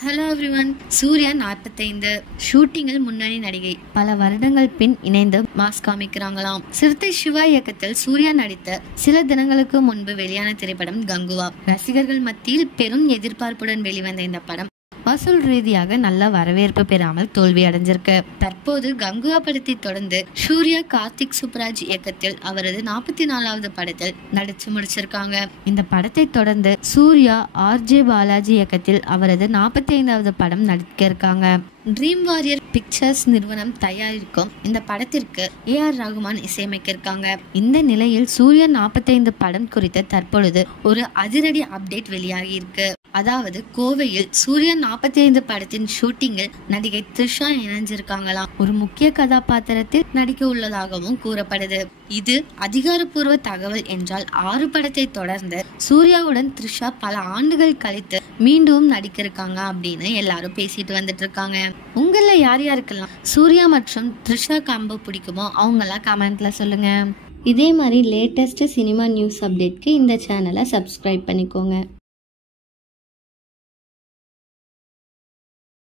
Hello everyone. Surya 45 ஷூட்டிங்கில் முன்னணி நடிகை. பல வருடங்கள் பின் இணைந்து மாஸ் காமிக்கிறாங்களாம். சிறுத்தை சிவா இயக்கத்தில் சூர்யா நடித்த சில தினங்களுக்கு முன்பு வெளியான திரைப்படம் கங்குவா. ரசிகர்கள் மத்தியில் பெரும் எதிர்பார்ப்புடன் வெளிவந்த இந்த படம் வசூல் ரீதியாக நல்ல வரவேற்பு பெறாமல் தோல்வி அடைஞ்சிருக்கு. தற்போது கங்குவா படத்தை தொடர்ந்து சூர்யா கார்த்திக் சுப்ராஜ் இயக்கத்தில் அவரது 44வது படத்தில் நடிச்சு முடிச்சிருக்காங்க. இந்த படத்தை தொடர்ந்து சூர்யா RJ பாலாஜி இயக்கத்தில் அவரது 45வது படம் நடிக்க இருக்காங்க. ட்ரீம் வாரியர் பிக்சர்ஸ் நிறுவனம் தயாரிக்கும் இந்த படத்திற்கு AR ரகுமான் இசையமைக்க இருக்காங்க. இந்த நிலையில் சூர்யா 45 படம் குறித்த தற்பொழுது ஒரு அதிரடி அப்டேட் வெளியாகி இருக்கு. அதாவது கோவையில் சூர்யா 45 படத்தின் ஷூட்டிங்கில் நடிகை த்ரிஷா இணைஞ்சிருக்காங்களாம். ஒரு முக்கிய கதாபாத்திரத்தில் நடிக்க உள்ளதாகவும் கூறப்படுது. இது அதிகாரப்பூர்வ தகவல் என்றால் 6 படத்தை தொடர்ந்து சூர்யாவுடன் த்ரிஷா பல ஆண்டுகள் கழித்து மீண்டும் நடிக்க இருக்காங்க அப்படின்னு எல்லாரும் பேசிட்டு வந்துட்டு இருக்காங்க. உங்கள யார் யாருக்கெல்லாம் சூர்யா மற்றும் த்ரிஷா காம்போ பிடிக்குமோ அவங்கெல்லாம் கமெண்ட்ல சொல்லுங்க. இதே மாதிரி லேட்டஸ்ட் சினிமா நியூஸ் அப்டேட்க்கு இந்த சேனலை சப்ஸ்கிரைப் பண்ணிக்கோங்க.